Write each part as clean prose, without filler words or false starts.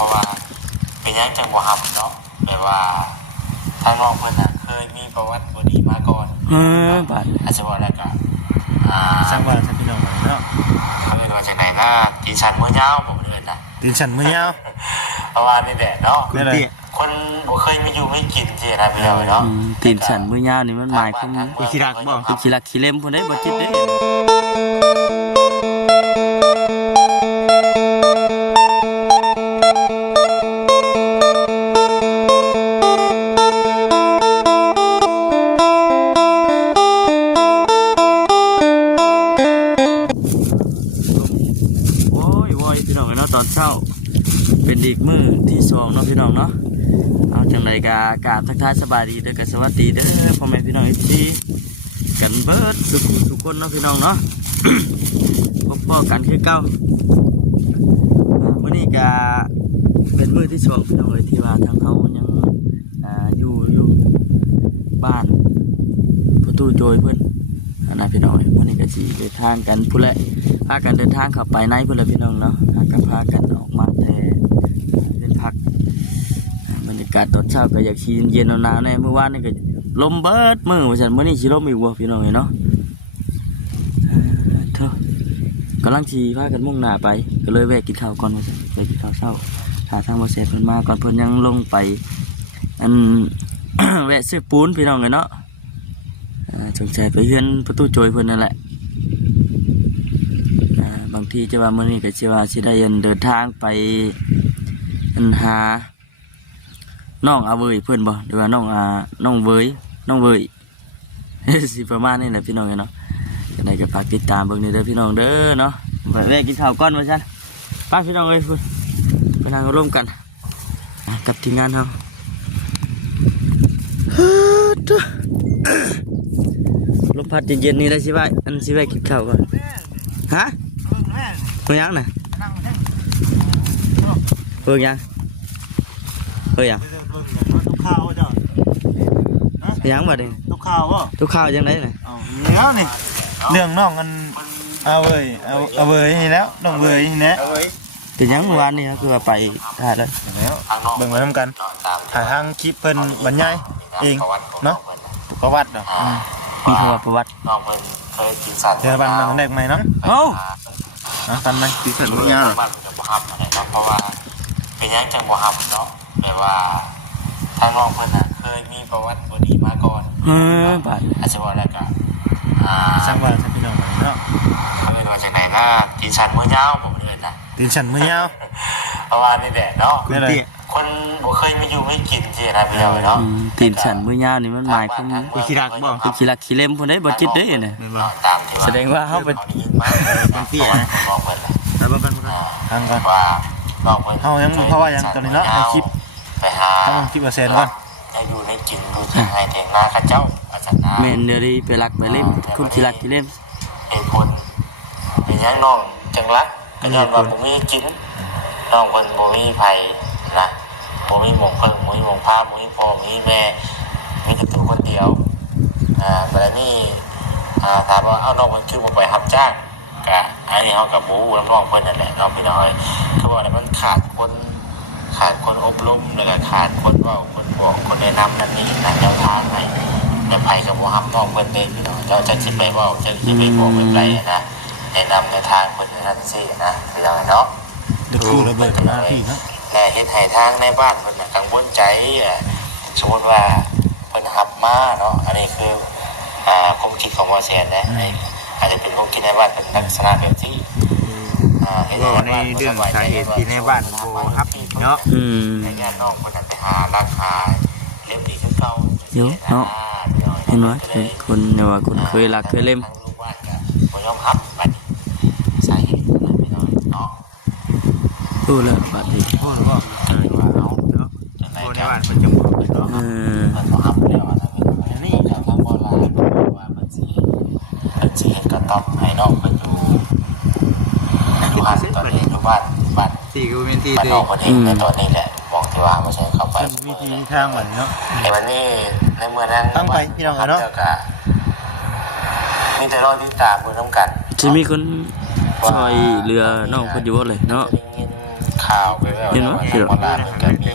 ราะว่าเป็นยังจังบ่ฮับเนาะแปลว่าทางน้องเพิ่นน่ะเคยมีประวัติบ่ดีมาก่อนบาดอาจจะว่าแล้วก็สร้างบ้านสร้างพี่น้องใหม่เนาะเขาเรียกว่าจังได๋นะตีชันมื้อยาวบ่เอิ้นน่ะตีนฉันมือยาวเพราะว่านี่แหละเนาะคนบ่เคยมาอยู่ไม่กินสินะพี่น้องเนาะตีนฉันมื้อยาวนี่มันหมายความกูขี้รักบ่กูขี้รักขี้เล่มพุ่นได้บ่จิตเด้พี่น้องเนาะตอนเช้าเป็นอีกมื้อที่2เนาะพี่น้องเนาะเอาจังไดก็กราบทักทายสบายดีเด้อก็สวัสดีเด้อพ่อแม่พี่น้องที่กันเบิดทุกคนเนาะพี่น้องเนาะ พบกันคือเก่ามื้อนี้ก็เป็นมื้อที่2พี่น้องเอ้ยที่ว่าทางเฮายังอยู่บ้านประตูโจยเพิ่นนะพี่น้องมื้อนี้ก็สิเดินทางกันพุ่นแหละพากันเดินทางเข้าไปในพุ่นแหละพี่น้องเนาะก็พากันออกมาแต่เป็นพักบรรยากาศตอนเช้าก็อยากสิเย็นๆหนาวๆแน่เมื่อวานนี่ก็ลมเบิดมื้อว่าซั่นมื้อนี้สิลมอีกบ่พี่น้องเนาะกำลังสิพากันมุ่งหน้าไปก็เลยแวะกินข้าวก่อนว่าซั่นไปกินข้าวเช้าถ้าทางบ่เสร็จเพิ่นมาก่อนเพิ่นยังลงไปอัน แวะซื้อปูนพี่น้องเนาะสงสัยไปเฮือนประตูโจยเพิ่นนั่นแหละบางทีจะว่ามื้อนี้ก็สิว่าสิได้เดินทางไปหาน้องอาเวยเพิ่นบ่หรือว่าน้องเวยสิประมาณนี้แหละพี่น้องเนาะจังได๋ก็ฝากติดตามเบิ่งนี่เด้อพี่น้องเด้อเนาะแวะกินข้าวก่อนว่าซั่นไปพี่น้องเอ้ยไปนั่งร่วมกันกับทีมงานเฮาลมพัดเย็นๆนี่ได้สิว่าอันสิว่ากินข้าวก่อนฮะเพิ่งยังน่ะเพิ่งยังทุกข้าวจ้ะยังบ่ดิทุกข้าวบ่ทุกข้าวจังได๋น่ะแล้วนี่เรื่องน้องกันเอาเว้ยนี่แล้วน้องเว้ยนี่แหละเป็นยังเมื่อวานนี่คือว่าไปหาแล้วเบิ่งไว้นำกันถ่ายทางคลิปเพิ่นบรรยายเองเนาะประวัติเนาะมีประวัติน้องเพิ่นเคยกินสัตว์เดี๋ยวบันมันได้ใหม่เนาะเอ้ากันไหมกินสัตว์มื้อยาวบ้านจะบ่ฮับนะครับเพราะว่าเป็นยังจังบ่ฮับเนาะแปลว่าทางน้องเพิ่นน่ะเคยมีประวัติบ่ดีมาก่อนบาดอาจจะว่าแล้วก็สร้างบ้านสร้างพี่น้องใหม่เนาะเขาเรียกว่าจังได๋นะตีชันมื้อยาวบ่เอิ้นน่ะตีนฉันมื้อยาวเพราะว่านี่แหละเนาะคนบ่เคยมาอยู่ไม่กินสินะพี่น้องเนาะตีนฉันมื้อยาวนี่มันหมายความกูขี้รักบ่กูขี้รักขี้เล่มพุ่นได้บ่จิตเด้น่ะแสดงว่าเฮาเป็นเปี้ยนะแล้วบ่เป็นทางกันว่าน้องเพิ่นเฮายังเพราะว่ายังตอนนี้เนาะคลิปไปหาทำคลิปเปอร์เซ็นต์ก่อนให้อยู่ในกินดูที่ให้เถียงนาเขาเจ้าอาจารย์นะแม่นเด้อดิไปรักไปเล่มคุณขี้รักขี้เล่มเหตุผลเป็นยังน้องจังรักก็ย้อนว่าบ่มีกินน้องเพิ่นบ่มีไผนะบ่มีหม่องเพิ่นบ่มีหม่องพาบ่มีพ่อบ่มีแม่มีแต่ตัวคนเดียวบัดนี้ถามว่าเอาน้องเพิ่นคือบ่ไปรับจ้างก็อันนี้เฮาก็บ่ฮู้น้องเพิ่นนั่นแหละน้องพี่น้อยคือว่ามันขาดคนอบรมแล้วก็ขาดคนเว้าคนบอกคนแนะนำนั่นนี่นะแนวทางให้แต่ไผก็บ่รับน้องเพิ่นเด้พี่น้องเจ้าจะสิไปเว้าจะสิไปบอกแบบไรนะแนะนำในทางเพิ่นนั่นสินะพี่น้องเนาะเด็กครูระเบิดหน้าที่เนาะและเฮ็ดให้ทางในบ้านเพิ่นกังวลใจสมมุติว่าเพิ่นรับมาเนาะอันนี้คือความคิดของหมอแสนนะอาจจะเป็นความคิดในบ้านเป็นลักษณะแบบที่ก็ในเรื่องสาเหตุที่ในบ้านโบครับเนาะในญาติน้องคนนั้นไปหาราคาเล่มดีขึ้นเก่าเยอะเนาะเห็นไหมคนเนี่ยว่าคนเคยรักเคยเล่มบ่ยอมรับบัดสาเหตุนั้นไม่น้อยเนาะรู้แล้วบัดนี้พ่อว่าเอาเนาะในบ้านเพิ่นจะบอกเนาะมันบ่รับแล้วนะนี่ทางบ่ลาว่ามันสิเฮ็ดกระต๊อบให้น้องมันอยู่บ้านตอนนี้อยู่บ้านที่กูเป็นที่เด็กคนเองในตัวนี้แหละบอกที่ว่าไม่ใช่เข้าไปมีที่ทางเหมือนเนาะในวันนี้ในเมื่อนั้นตั้งไปพี่น้องเนาะมีแต่รอที่ตาบุญน้ำกันจะมีคนซอยเรือน้องคนอยู่เลยเนาะข่ ข่าวไปแล้ว เห็นไหม ทางบ้านมันก็มี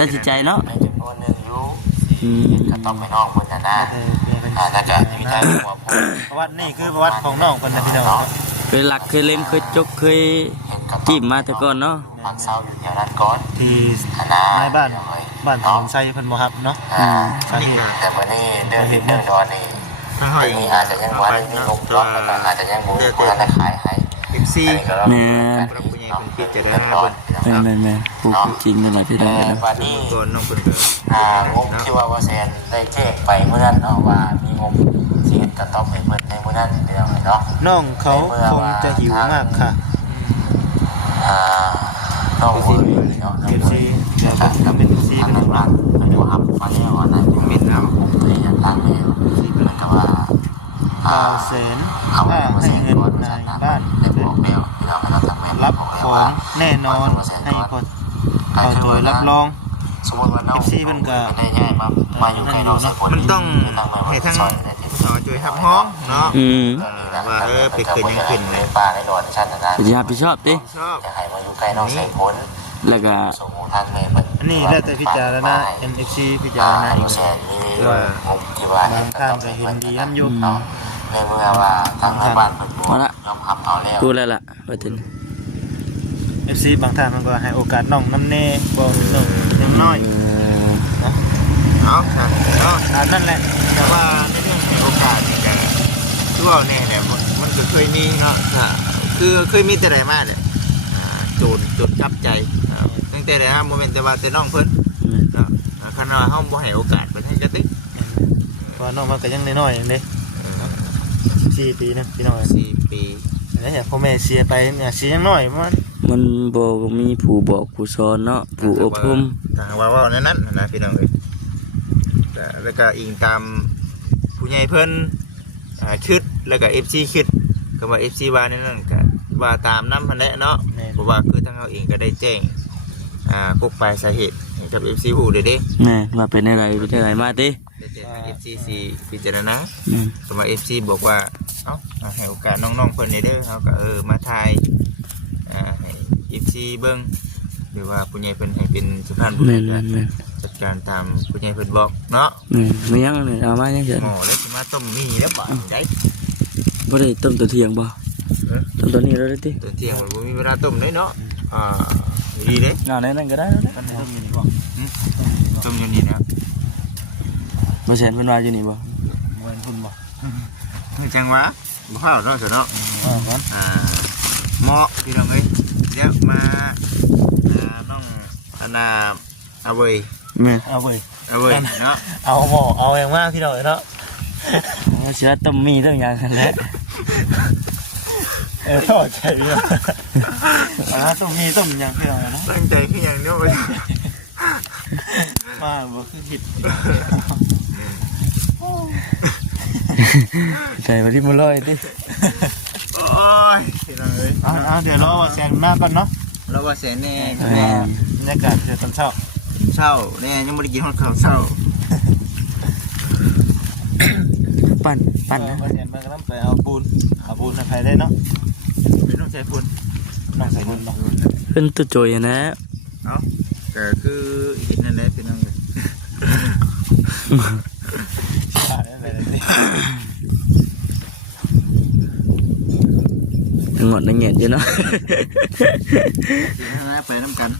ตัดสินใจเนาะ ในจำนวนหนึงอยู่ก็ต้องไปนอกเพิ่นน่ะนะถ้าจะมีทางหัวผม ประวัตินี่คือประวัติของน้องคนนะพี่น้อง เคยรักเคยเล่นเคยจกเคย เห็นกับ จีบมาแต่ก่อนเนาะ พักเศร้าอยู่แถวนั้นก่อน ที่ นะ ในบ้านถนนไซเพิ่นบ่ฮับเนาะ สาเหตุแต่มื้อนี้เรื่องเรื่องดอนนี่ ถ้าห้อย นี่อาจจะยังบ่ได้มีงบล็อกแล้วก็อาจจะยังบ่ได้ขายให้ FC แม่ พระผู้ใหญ่เพิ่นพิจารณาเพิ่น แม่พูดจริงนั่นแหละพี่น้องเนาะ วันนี้ ก่อนน้องเพิ่นก็ งบที่ว่าแซนได้แจ้งไปเมื่อนั้นเนาะว่ามีงบสิเฮ็ดกระต๊อบให้เพิ่นในมื้อนั้นเดียวเนาะ น้องเขาคงจะหิวมากค่ะ น้องเว้ยเนาะ FC ก็เป็นซีเป็นบ้านเป็นบ่ฮับมาแล้วว่านั้น เม็ดเอา ตัวอย่างต่างแม่แล้วก็ว่า 900,000 เอา ว่า ให้ ให้ เงิ เงิ น น ก่อน นาย บ้า บ้าน น ได้บอกแล้วพี่น้องเราทำแม่ รับของแน่นอนให้พอเอาตัวรับรอง สมมติว่าน้องได้ง่ายมาอยู่ใกล้น้องสักคน มันต้องให้ทั้งผู้สาวช่วยรับห้องเนาะว่าไปเกิดยังขึ้นเลย ป่าในดอนชั้นนะ อย่าไปชอบดิ ชอบ จะให้มาอยู่ใกล้น้องใส่ผล แล้วก็ ส่งทางแม่มัน อันนี้แล้วแต่พิจารณา NFC พิจารณาอีก แสนนี่ว่างบที่ว่า บางท่านก็เห็นดีน้ำยุบ เนาะในเมื่อว่าทางบ้านเปิดบัวยอมรับเอาแล้ว พูดแล้วล่ะว่าถึง FC บางท่านมันก็ให้โอกาสน้องน้ำเน่บ่น้องยังน้อยนะ เอาครับเนาะ นั่นแหละ แต่ว่าในเรื่องในโอกาสนี่ก็คือว่าแน่เนี่ยมันก็เคยมีเนาะคือเคยมีแต่ใดมาเนี่ยโจรจับใจตั้งแต่ใดโมเมนต์แต่ว่าแต่น้องเพิ่นเนาะคันว่าเฮาบ่ให้โอกาสเพิ่นให้กระติก เพราะน้องมันก็ยังน้อยๆอย่างนี้4 ปีนะพี่น้อง 4 ปี แล้วอย่างพ่อแม่เสียไปเนี่ยเสียยังน้อยมัน บ่มีผู้บอกผู้สอนเนาะผู้อบรม ถ้าว่าในนั้นนะพี่น้องเอ้ยแล้วก็อิงตามผู้ใหญ่เพิ่นคิดแล้วก็ FC คิดก็ว่า FC ว่าในนั้นก็ว่าตามนำหั่นแหละเนาะเพราะว่าคือทางเราเองก็ได้แจ้งพวกปลายสาเหตุให้กับ FC ฮู้เด้เด้ แม่มาเป็นอะไรเป็นอะไรมาติ ได้แจ้งให้ FC สิพิจารณา อืม ก็ว่า FC บอกว่าเอ้าให้โอกาสน้องๆเพิ่นนี่เด้อเฮาก็มาถ่ายให้ FC เบิ่งหรือว่าผู้ใหญ่เพิ่นให้เป็นสะพานบุญ แม่น จัดการตามผู้ใหญ่เพิ่นบอกเนาะ ไม่ยังเลยเอามายังเฉย หมอแล้วสิมาต้มมีแล้วบ่ได้ บ่ได้ต้มตัวเที่ยงบ่ต้มตัวนี้แล้วได้ติ ตอนเที่ยงมันบ่มีเวลาต้มเลยเนาะดีเด้ เอาในนั้นก็ได้ ต้มอยู่นี่นะ มาแสนเพิ่นว่าอยู่นี่บ่ วันพุ่นบ่ จังหวะบ่เข้าเนาะเนาะ ก่อน เหมาะพี่น้องเอ้ยเดี๋ยวมาน้องอันน่ะเอาเว้ย แม่ เอาเว้ย เอาเว้ยเนาะ เอาบ่เอาอย่างมากพี่น้องเนาะ เชื่อต้มมีต้มยางกันแหละ โทษใจพี่น้องต้มมีต้มยังพี่น้องนะ ตั้งใจคืออย่างเดียวเว้ย มาบ่คือผิด ใจบ่ที่บ่ลอยติ โอ้ยพี่น้องเอ้ย เอาเดี๋ยวรอว่าแซงหน้าก่อนเนาะ แล้วว่าแสนแน่ แม่ บรรยากาศเดี๋ยวตอนเช้า เช้าแน่ยังบ่ได้กินฮอดข้าวเช้า ปั่นนะ เย็นมากน้ำไปเอาปูนใครได้เนาะ ไม่ต้องใช้ฝุ่น ต้องใส่ปูนเนาะ เพิ่นตัวโจยนะ เอ้าก็คือเห็นนั่นแหละพี่น้องเอ้ย งดนังเงียดอยู่เนาะ สิมาไปนำกัน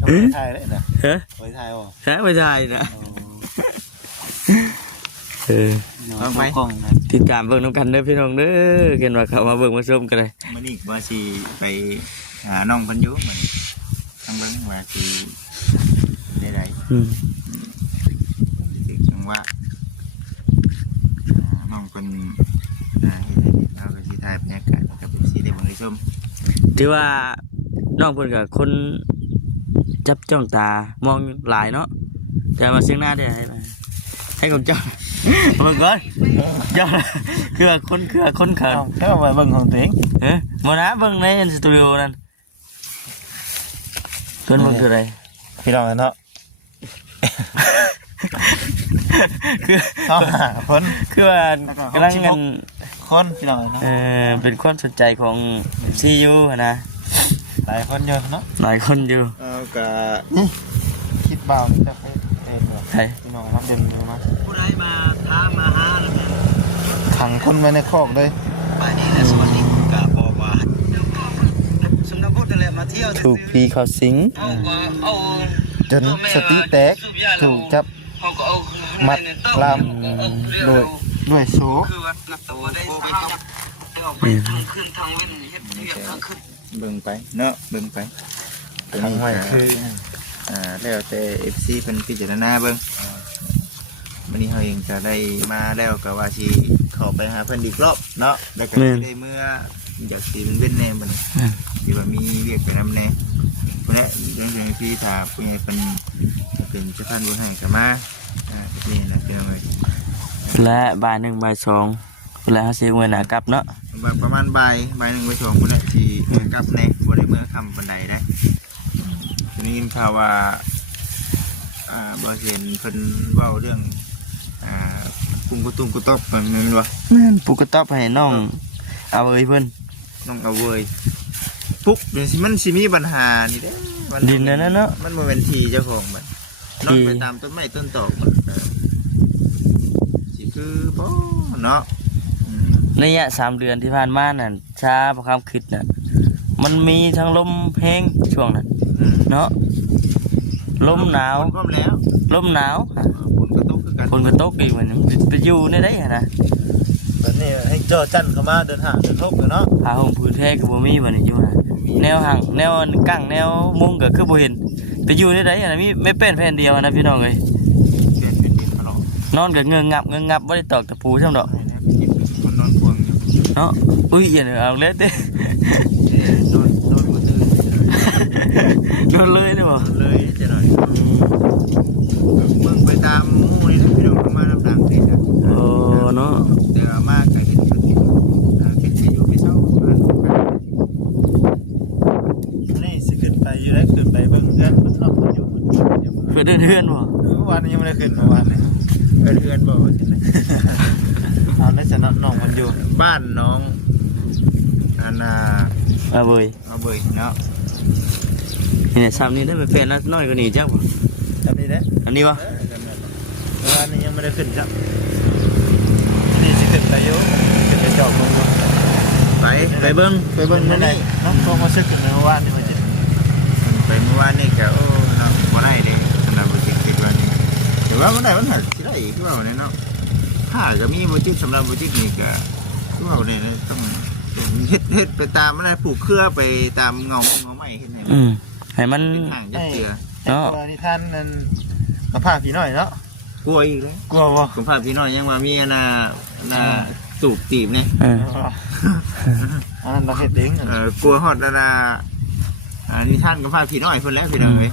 ไปถ่ายเลยนะ ฮะ ไปถ่ายบ่ ใช่ไม่ใช่นะกล้องนะ ติดตามเบิ่งน้ำกันเด้อพี่น้องเด้อเห็นว่าเขามาเบิ่งมาชมกันเลย มื้อนี้ว่าสิไปหาน้องเพิ่นอยู่เหมือนทางเบิ่งว่าสิได้ อืม ถึงจังว่าน้องเป็นเราก็สิถ่ายบรรยากาศกับสีได้บังได้ชม ถือว่าน้องเพิ่นกับคนจับจ้องตามองหลายเนาะแต่มาเสียงหน้าได้ให้คนเจ้าเบิ่งก่อนเจ้าคือคนขัง ถ้าไปเบิ่งของตัวเอง มานะเบิ่งในสตูดิโอนั่นเพิ่นเบิ่งคืออะไร พี่น้องเนาะ คือ คน คือว่ากำลังเงิน คนพี่น้องเนาะ เป็นความสนใจของ CU นะ หล ลายคนเยอะเนาะ หลายคนอยู่ เอากะ คิดเบาจะไปเองเหรอ ใช่ พี่น้องครับเดินมา ผู้ใดมาท้ามาหาแล้วเนี่ย ขังคนไว้ในคอกเลย ไปนี่แหละสวัสดีคุณกาบอกว่าสมนักพุทธนั่นแหละมาเที่ยว ถูกพี่เขาสิง เอาก็เอา จนสติแตกถูกจับ เขาก็เอา มัดลามด้วยโซ่ คือว่านักตัวได้ไปเอาไปทางขึ้นทางเว้นเฮ็ดเวียกทางขึ้น เบิ่งไปเนาะเบิ่งไป ขังไว้คือ แล้วแต่ FC เพิ่นพิจารณาเบิ่งวันนี้เฮาเองจะได้มาแล้วก็ว่าสิเข้าไปหาเพิ่นอีกรอบเนาะแล้วก็สิได้เมื่ออยากสิเป็นเว้นแน่บัดนี้ที่ว่ามีเรียกไปนำแน่พุ่นแหละจังๆพี่ถ้าผู้ใหญ่เพิ่นเป็นเจ้าท่านบ่ให้ก็มานี่นะพี่น้องเอ้ย และบ่าย1บ่าย2และเฮาสิมื้อหน้ากลับเนาะ ประมาณบ่ายหนึ่งบ่ายสองพุ่นแหละที่เมื่อกลับแน่บ่ได้เมื่อค่ำปานใดได้ทีนี้ยินข่าวว่าบ่เห็นเพิ่นเว้าเรื่องกุ้งกุตุ้งกุตบแม่นบ่ แม่นปลูกกระต๊อบให้น้องเอาเอ้ยเพิ่น น้องเอาเว้ยปุ๊กเดี๋ยวสิมันสิมีปัญหานี่เด้มั ดินนั่นน่ะเนาะ มันบ่แม่นที่เจ้าของมันนอนไปตามต้นไม้ต้นตอกมันสิคือบ่เนาะ ระยะ3เดือนที่ผ่านมานั่นชาบ่ความคิดน่ะมันมีทั้งลมแห้งช่วงนั้นเนาะลมหนาว ฝนพร้อมแล้ว ลมหนาว ฝนก็ตกคือกัน ฝนก็ตกอีกเหมือนไปอยู่ในได้หั่นนะ ตอนนี้ให้เจ้าจันเข้ามาเดินหาเดินทบกันเนาะ ผ้าห่มผืนแท้ก็บ่มีบัดนี้อยู่น่ะแนวหังแนวกั้งแนวมุงก็คือบ่เห็นไปอยู่ในได้หั่นนะมีไม่เป็นแผ่นเดียวนะพี่น้องเอ้ย เป็นดินตลอด นอนก็เงืองงับบ่ได้ตอกตะปูซ้ํดอก คนนอนควงอยู่ เนาะอุ้ยอย่าเอาเลยเด้ โดนบ่ตื่น โดนเลยได้บ่ เลยจะหน่อยเบิ่งไปตามหมู่นี่นะพี่น้องเข้ามาน้ำดังนี่นะ โอ้เนาะ เดี๋ยวมากก็เห็นเพิ่นสิเป็นไปอยู่ไปเศร้า นี่สิขึ้นไปอยู่ได้ขึ้นไปเบิ่งเพื่อนมันนอกมันอยู่ เพื่อนเพื่อนบ่ เมื่อวานนี้ยังไม่ได้ขึ้นเมื่อวานนี้ เพื่อนบอกว่าจังได๋ เอาได้จะน้องมันอยู่ บ้านน้องอันน่ะ เอาเว้ย เอาเบยเนาะ นี่ซ้ำนี่ได้ไปเป็นละน้อยกว่านี้จักบ่ จำนี้ได้ อันนี้บ่ เมื่อวานนี้ยังไม่ได้ขึ้นจ้ะนี่สิขึ้นไปอยู่ขึ้นไปจอบมึงดู ไปเบิ่งมื้อนี้ น้องโทรมาเช็คขึ้นเมื่อวานนี่มาจิ ไปเมื่อวานนี่ก็โอ้เนาะบ่ได้เด้สำหรับบ่จิกคิดว่านี่แต่ว่ามันได้มันหักสิได้อีกคือว่าเนี่ยเนาะถ้าก็มีบ่จิกสำหรับบ่จิกนี่ก็คือว่าเนี่ยต้องเฮ็ดไปตามมันได้ปลูกเครือไปตามเงาไม้เฮ็ดให้มัน ให้มัน เป็นห่างจักเจือ เนาะที่ท่านนั้นมาพาพี่น้อยเนาะ กลัวอีกแล้ว กลัวบ่ ผมพาพี่น้อยยังว่ามีอันน่ะตูบตีบเนี่ย อันนั้นเราเฮ็ดเอง กลัวฮอดอันน่ะนี่ท่านก็พาพี่น้อยเพิ่นแล้วพี่น้องเอ้ย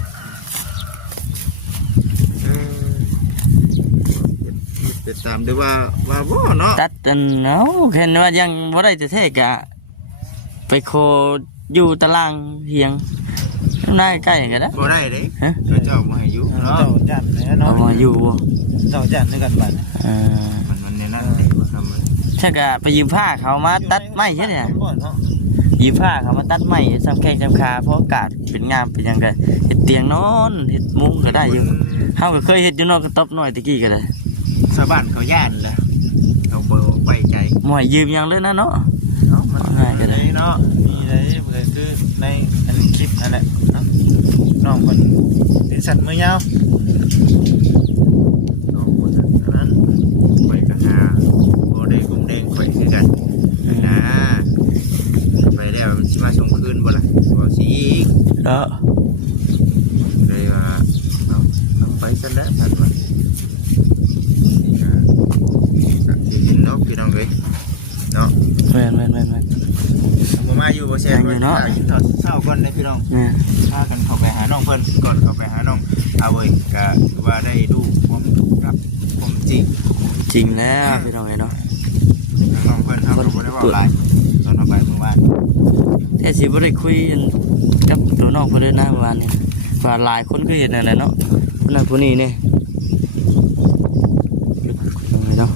ติดตามด้วยว่าบ่เนาะ ตัดอันเนาะแค่นั้นว่ายังบ่ได้จะเทกะไปโคอยู่ตารางเฮียงนายใกล้กันนะ บ่ได้เด้ ฮะ เจ้ามาให้อยู่เนาะ เจ้าจันเลย เอา เนาะ มาอยู่บ่ เจ้าจันด้วยกันบัด มันในนั้นเด้ว่าทำมัน ถ้ากะไปยืมผ้าเขามาตัดไม้ใช่เนี่ย เนาะ ยืมผ้าเขามาตัดไม้ซ้ำแข้งซ้ำขาเพราะอากาศเป็นงามเป็นหยังก็เฮ็ดเตียงนอนเฮ็ดมุ้งก็ได้อยู่เฮาก็เคยเฮ็ดอยู่นอกกระต๊อบน้อยตะกี้ก็ได้ ชาวบ้านเขาย่านแหละเอาเบอร์ไว้ใจ บ่ให้ยืมหยังเลยนะเนาะ เนาะมันง่ายกันเลยเนาะ มีอะไรเพื่อคือในอันคลิปนั่นแหละเนาะน้องคนเป็นสัตว์มือยาว น้องคนนั้นไปกันหาโบเดงกงแดงไปคือกันนะไปแล้วมันสิมาส่งคืนบ่ล่ะบ่สิอีก เนาะ เลยว่าเอาไปซะแล้วท่านว่านี่ก็สิเห็นเนาะพี่น้องเอ้ยเนาะ แม่นบ่มาอยู่บ่แซ่บเนาะกินข้าวเช้าก่อนเด้อพี่น้อง แม่น พากันเข้าไปหาน้องเพิ่นก่อนเข้าไปหาน้องเอาเว้ยก็ถือว่าได้ดูความกับความจริง จริงแล้วพี่น้องเอ้ยเนาะ น้องเพิ่นทำก็บ่ได้เว้าหลายตอนเข้าไปเมื่อวาน แต่สิบ่ได้คุยกันกับตัวน้องเพิ่นเลยนะเมื่อวานนี้ว่าหลายคนคือเห็นนั่นแหละเนาะคนนั้นคนนี้เนี่ยยังไงเนาะ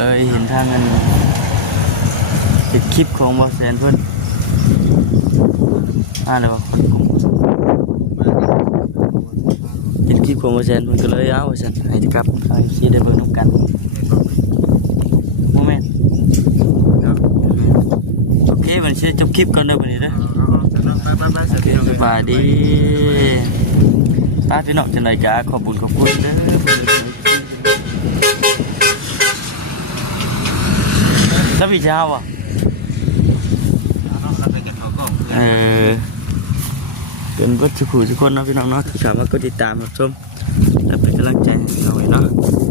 เอ้ยเห็นทางนั้น ติดคลิปของบ่แซนเพิ่นเลยว่าคนกลุ่มติดคลิปของบ่แซนเพิ่นก็เลยเอาว่าซั่นให้กลับให้สิได้เบิ่งนํกันโมเมนต์โอเคมันสิจบคลิปก่อนเด้อบัดนี้นะโอเคสบายดีป้าพี่น้องจังได๋ก็ขอบคุณเด้อถ้าพี่เช้าอ่ะเป็นวัตถุคู่ทุกคนเนาะพี่น้องเนาะที่สามารถกดติดตามรับชมและเป็นกำลังใจให้เราไว้เนาะ